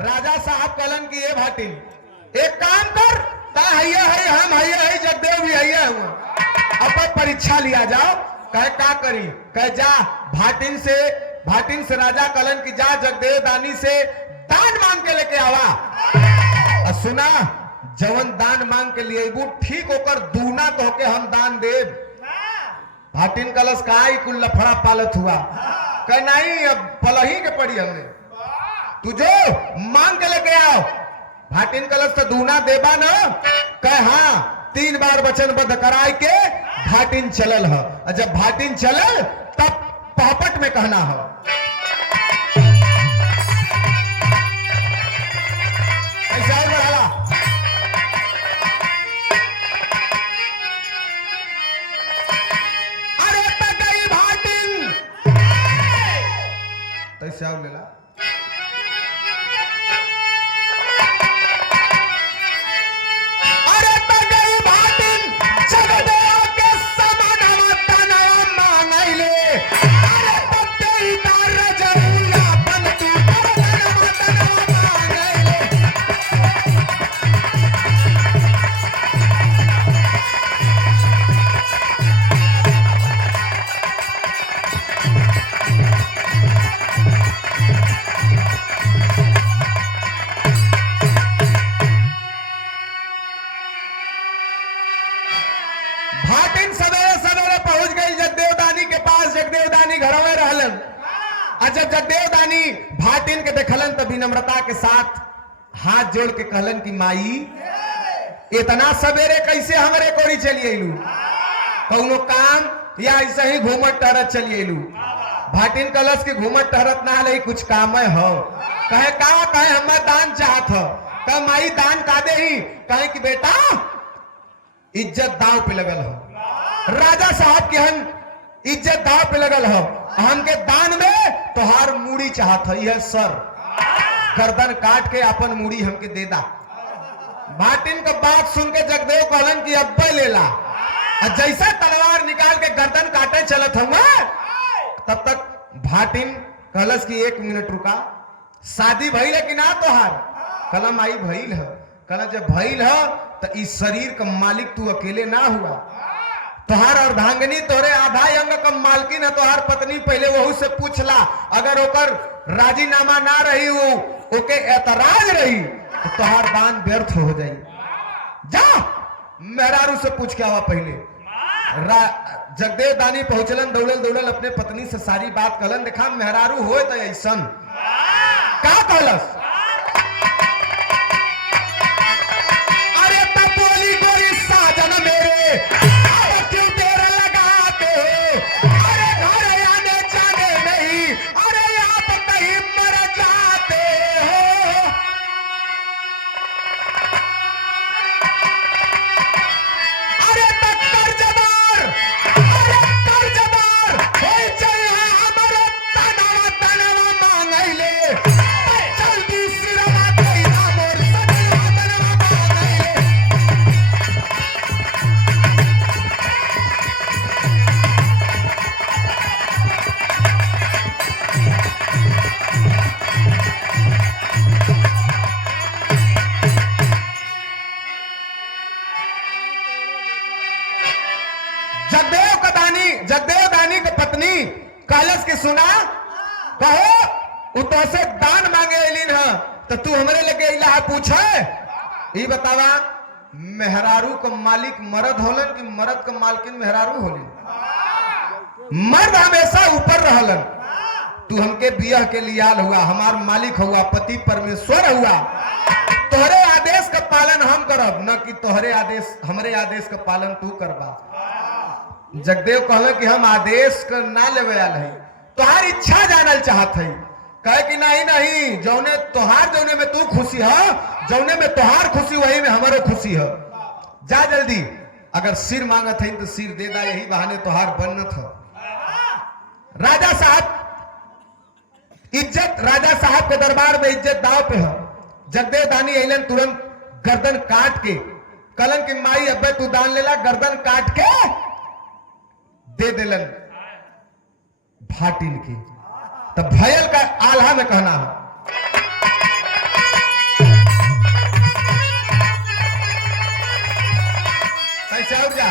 राजा साहब कलन की ये भाटिन एक काम कर, ता हैया है हम हैया है जगदेव भी हैया हुआ, अब परीक्षा लिया जाओ। कहे का करी, कहे जा भाटिन से राजा कलन की जा जगदेव दानी से दान मांग के लेके आवा। सुना जवन दान मांग के लिए ठीक होकर दूना तो होके हम दान देव। भाटिन कलश का कुल लफड़ा पालत हुआ, कहे नहीं अब पलही के पड़ी हमने, तू जो मांग के लेके आओ। भाटिन कलश तो दूना देबा न, कहे हाँ 3 बार वचनबद्ध कराए के भाटिन चलल है। जब भाटिन चलल तब पहपट में कहना है, ऐसा बढ़ाला अरे गई भाटिन तैसे लेला जब जगदेव दानी भाटिन के देखलन तो विनम्रता के साथ हाथ जोड़ के कहलन कि माई इतना सवेरे कैसे हमरे कोरी चलिए लू, कौनो काम या ऐसे ही घूमत टहरत चलिए लू। भाटिन कलश के घूमत टहरत ना ले कुछ काम है हो, कहे का कहे हम दान चाहत हो, कहे माई दान का दे ही, कहे कि बेटा इज्जत दाव पे लगल हो, राजा साहब के हम इज्जत दाव पे लगल हो, हमके दान में तोहार मूड़ी चाहत है, यह सर गर्दन काट के अपन मूड़ी हमके दे दा। भाटिन का बात सुन के जगदेव कहलन की अब्बे लेला, जैसा तलवार निकाल के गर्दन काटे चलत हम, तब तक भाटिन कहलस की 1 मिनट रुका, शादी भइल है कि ना तोहार? कलम आई भइल है। कहला जब भइल है तो इस शरीर का मालिक तू अकेले ना हुआ, तोहार अर्धांगिनी तोरे आधा अंग का मालकिन है तोहार पत्नी, पहले वहू से पूछला, अगर ओकर राजीनामा ना रही हो ओके एतराज रही तो तोहार दान व्यर्थ हो जाई। जा मेहरारू से पूछ के आवा पहले। जगदेव दानी पहुंचलन, दौड़ल अपने पत्नी से सारी बात कहलन, देखा मेहरारू हो तो ऐसन का कहलस, अरे तपोली गोरी साजन मेरे जगदेव दानी की पत्नी कहलस की सुना, कहो तो से दान मांगे एलिन है तो तू हमरे लगे इला पूछे, ये बतावा मेहरारू का मालिक मर्द होलन कि मर्द का मालकिन मेहरारू होलन? मर्द हमेशा ऊपर रहलन, तू हमके बियाह के लियाल हुआ, हमार मालिक हुआ, पति परमेश्वर हुआ, तोहरे आदेश का पालन हम करब, न कि तोहरे आदेश हमरे आदेश का पालन तू करबा। जगदेव कहले कि हम आदेश कर ना लेवे आल है, तोहार इच्छा जानल चाहत है, कहे कि नहीं जौने तोहार जौने में तू खुशी है, जौने में तोहार खुशी वही में हमारो खुशी है, जा जल्दी, अगर सिर मांगत है तो सिर दे दा, यही बहाने तोहार बनत है। राजा साहब इज्जत राजा साहब के दरबार में इज्जत दाव पे है। जगदेव दानी अलन तुरंत गर्दन काट के कलन की माई अब्बे तू दान लेला, गर्दन काट के दे दिलन भाटिन की। तब भयल का आल्हा में कहना है, कैसे और जा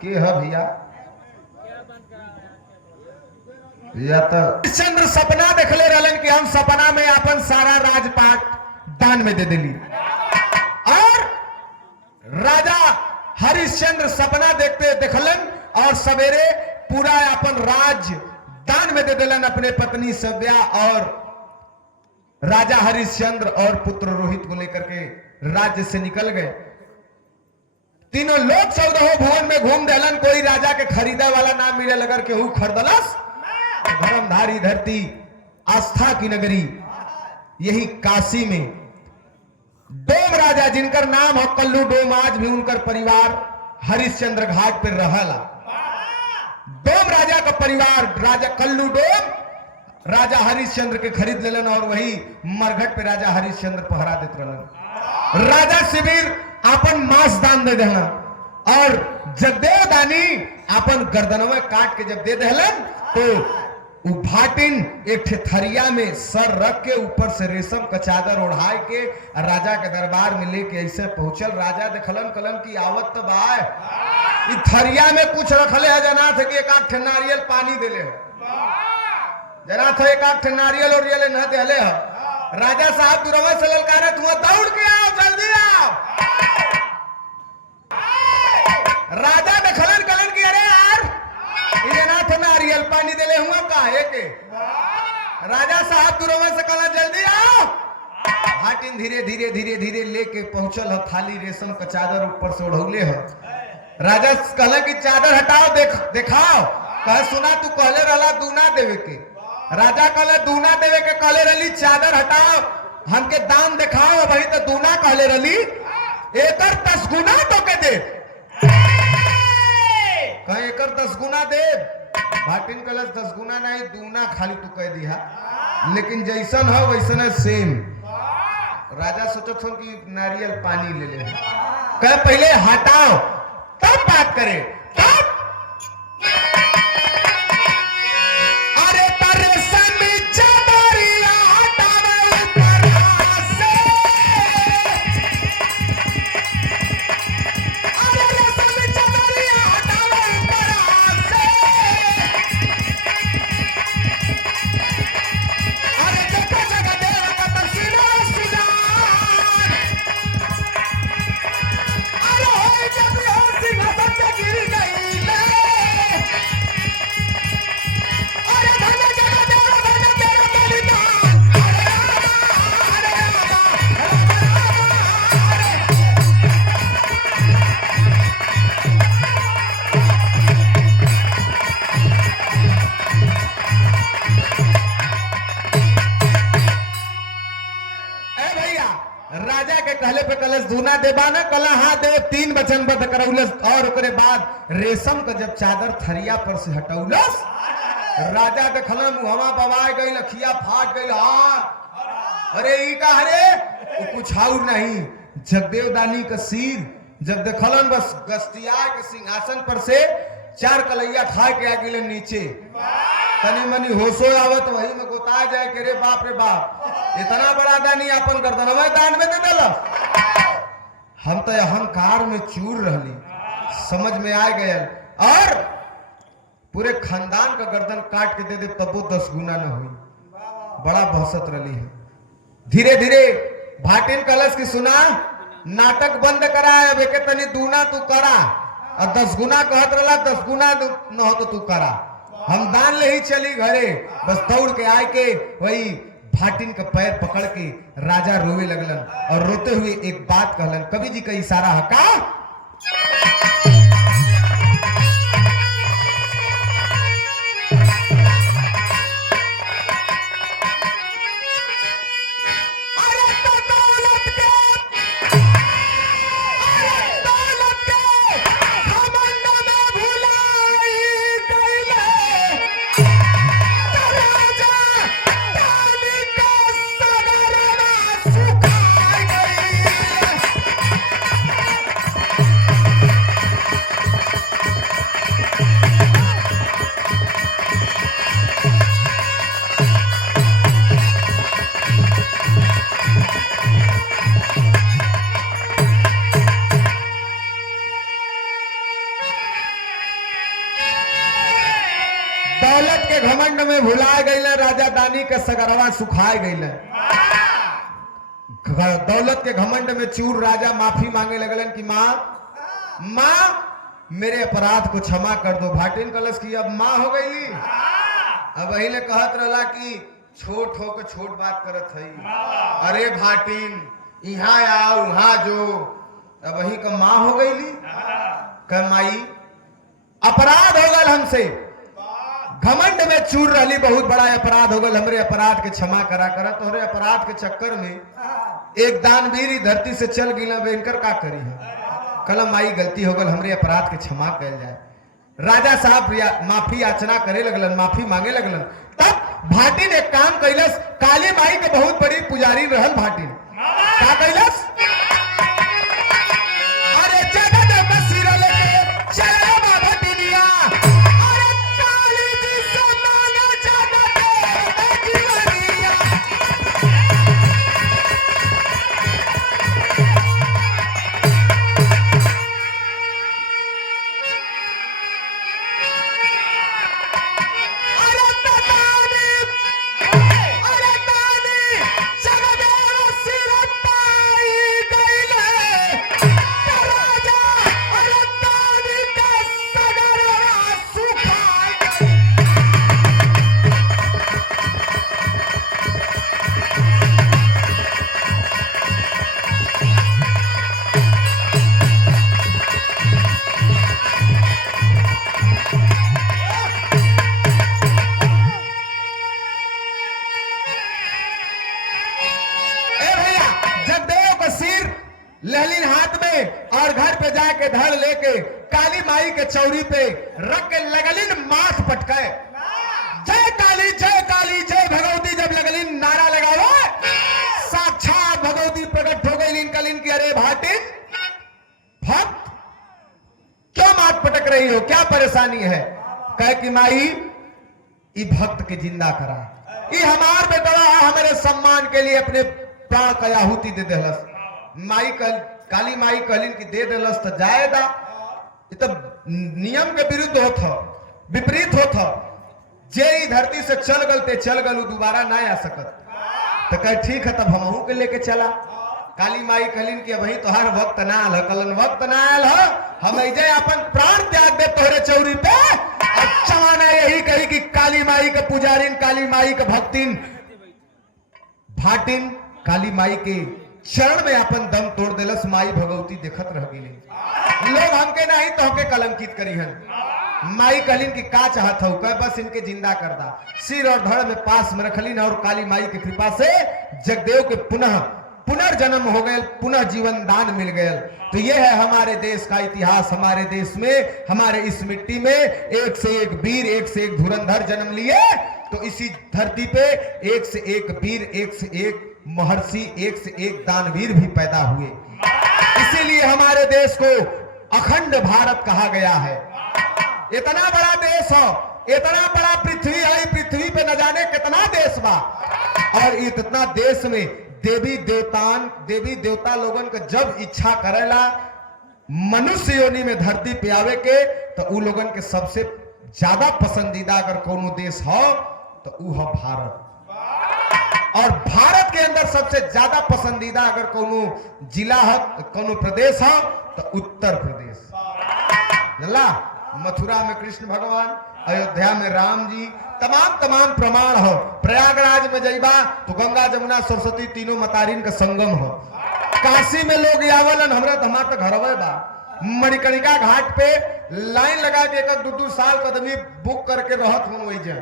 के है भैया या तो चंद्र सपना देखले रहलन कि हम सपना में अपन सारा राजपाट दान में दे दिली। और राजा हरिश्चंद्र सपना देखते देखलन और सवेरे पूरा अपन राज दान में दे दिलन अपने पत्नी सव्या और राजा हरिश्चंद्र और पुत्र रोहित को लेकर के राज्य से निकल गए। तीनों लोग 14 भुवन में घूम दहलन, कोई राजा के खरीदा वाला ना मिले लगर के हु खरदलस। धर्मधारी धरती आस्था की नगरी यही काशी में डोम राजा जिनकर नाम है कल्लू डोम, आज भी उनकर परिवार हरिश्चंद्र घाट पर रहला। डोम राजा का परिवार राजा कल्लू डोम राजा हरिश्चंद्र के खरीद लेलन और वही मरघट पे राजा हरिश्चंद्र पहरा देते रहलन। राजा शिविर अपन मांस दान दे देना और जगदेव दानी अपन गर्दनवा काट के जब दे देलन तो भाटिन एक थरिया में सर रख के ऊपर से रेशम का चादर ओढ़ाए के राजा के दरबार में लेके ऐसे पहुंचल। राजा देखलन कलन की आवत तो बाय थरिया में कुछ रखले है, जना थे कि एक आठ नारियल पानी देले है, जना था एक आठ नारियल और ये न देले है। राजा साहब दुरवा से ललकारे, तुम दौड़ के आओ, जल्दी आओ। राजा देखलन कलन की अरे यार ये नाथ नारियल पानी देले हुआ काहे के। राजा साहब दुरवा से कलन जल्दी आओ। भाटिन धीरे धीरे धीरे धीरे लेके पहुंचल है, थाली रेशम का चादर ऊपर से ओढ़ौले है। राजा कहले कि चादर हटाओ, दिखाओ। कह सुना तू कहले रहला दूना देवे के। राजा कहले दूना देवे के कहले रही, चादर हटाओ हमके दाम दिखाओ। भाई तो दूना कहले रही, एकर 10 गुना तो के दे। कह एकर 10 गुना दे। भाटिन कहले 10 गुना नहीं, दूना खाली तू कह दिया, लेकिन जैसन है वैसन है सेम। राजा सोचत हो कि नारियल पानी ले ले। कह पहले हटाओ तब बात करे। तब गिरी राजा के कहले पे कलश धूना देबा ना कला हाँ दे 3 वचन बद करौलस और ओकरे बाद रेशम का जब चादर थरिया पर से हटौलस राजा देखल मुहवा बवाए गई लखिया फाट गई हाँ अरे ई का हरे वो कुछ और नहीं जगदेव दानी का सिर जब देखलन बस गस्तिया के सिंहासन पर से 4 कलैया खा के आ गए नीचे तनी मनी होशो आवत वही में गोता जाए के रे बाप इतना बड़ा दानी अपन गर्दनवा दान में दे दल हम तो अहंकार में चूर रहली समझ में आ गया और पूरे खानदान का गर्दन काट के दे दे तबो 10 गुना न हुई बड़ा बहसत रही है। धीरे धीरे भाटिन कलश की सुना नाटक बंद करा अब एक तनी दूना तू करा और 10 गुना कहत रहा 10 गुना न हो तो तू करा हम दान ले ही चली घरे बस दौड़ के आए के वही भाटिन का पैर पकड़ के राजा रोवे लगलन और रोते हुए एक बात कहलन कवि जी का इशारा है का दौलत के घमंड में भुला गई राजा दानी के सगरवा सुखाए गई दौलत के घमंड में चूर राजा माफी मांगे लगलन कि माँ माँ मेरे अपराध को क्षमा कर दो भाटिन कलश की अब माँ हो गई अब वही ले कहत रहा कि छोट हो के छोट बात करत है अरे भाटिन यहाँ आओ वहां जो अब वही का माँ हो गई माई अपराध हो गल हमसे घमंड में चूर रही बहुत बड़ा अपराध हो गल हमरे अपराध के क्षमा करा करा तोहरे अपराध के चक्कर में एक दानवीर धरती से चल गिला इनकर का करी है कलम माई गलती हो गल हमरे अपराध के क्षमा कल जाए राजा साहब माफी याचना करे लगलन माफी मांगे लगलन तब भाटिन एक काम कैलस काली माई के बहुत बड़ी पुजारी रहल भाटिन क्या कैलस अरे जगत बसीरा लेके चला बाबा दुनिया अरे काली जी से मांगा जगत जीवनिया लहलीन हाथ में और घर पे जाके धड़ लेके काली माई के चौरी पे रख के लगलिन माथ पटके जय काली जय भगवती जब लगलिन नारा लगाओ साक्षात भगवती प्रकट हो गई कलिन की अरे भाटिन भक्त क्यों माथ पटक रही हो क्या परेशानी है कह कि माई ई भक्त के जिंदा करा ई हमार बेटवा हमारे सम्मान के लिए अपने प्राण का आहुति दे देलस माई काली माई कहलिन कि दे देलस तो जाएगा ये तो नियम के विरुद्ध होता विपरीत होता जे धरती से चल गल दोबारा ना आ सकत तो कह ठीक है तब हमहू के लेके चला काली माई कहलिन कि वही तोहार वक्त ना आल कलन वक्त ना आयल हम ऐजे अपन प्राण त्याग दे तोहरे चौरी पे अच्छा ना यही कही कि काली माई के पुजारिन काली माई के भक्तिन भाटिन काली माई के चरण में अपन दम तोड़ देलस माई भगवती देखत रह गई लोग हमके नहीं तो हमके कलंकित करी हन माई कहलिन कि का चाहत हो कह बस इनके जिंदा कर दा सिर और धड़ में पास में रखलिन और काली माई की कृपा से जगदेव के पुनः पुनर्जन्म हो गए, पुनः जीवन दान मिल गए। तो ये है हमारे देश का इतिहास। हमारे देश में, हमारे इस मिट्टी में एक से एक वीर, एक से एक धुरंधर जन्म लिए। तो इसी धरती पे एक से एक वीर, एक से एक महर्षि, एक से एक दानवीर भी पैदा हुए। इसीलिए हमारे देश को अखंड भारत कहा गया है। इतना बड़ा देश हो, इतना बड़ा पृथ्वी आई, पृथ्वी पे न जाने कितना देश बा, और इतना देश में देवी देवता लोगन का जब इच्छा करेला मनुष्य योनि में धरती पे आवे के, तो उ लोगन के सबसे ज्यादा पसंदीदा अगर कोनो देश हो तो उ है भारत। और भारत के अंदर सबसे ज्यादा पसंदीदा अगर कोनो जिला है, कोनो प्रदेश है, तो उत्तर प्रदेश। जल्ला मथुरा में कृष्ण भगवान, अयोध्या में राम जी, तमाम प्रमाण हो। प्रयागराज में जइबा तो गंगा जमुना सरस्वती तीनों मतारिन का संगम हो। काशी में लोग आवलन, हमरा तो हमार तो घरवे बा। मणिकर्णिका घाट पे लाइन लगा के 1-2 साल कदमी बुक करके रहत हूँ वही जा,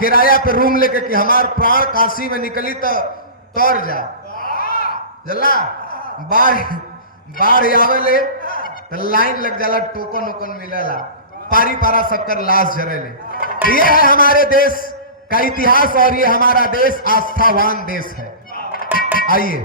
किराया पे रूम लेके कि हमार प्राण काशी में निकली तो तौर जा। जल्ला बाढ़ आवेले तो लाइन लग जाला, टोकन मिलेला, पारी पारा सबकर लाश जरेले। ये है हमारे देश का इतिहास और ये हमारा देश आस्थावान देश है। आइए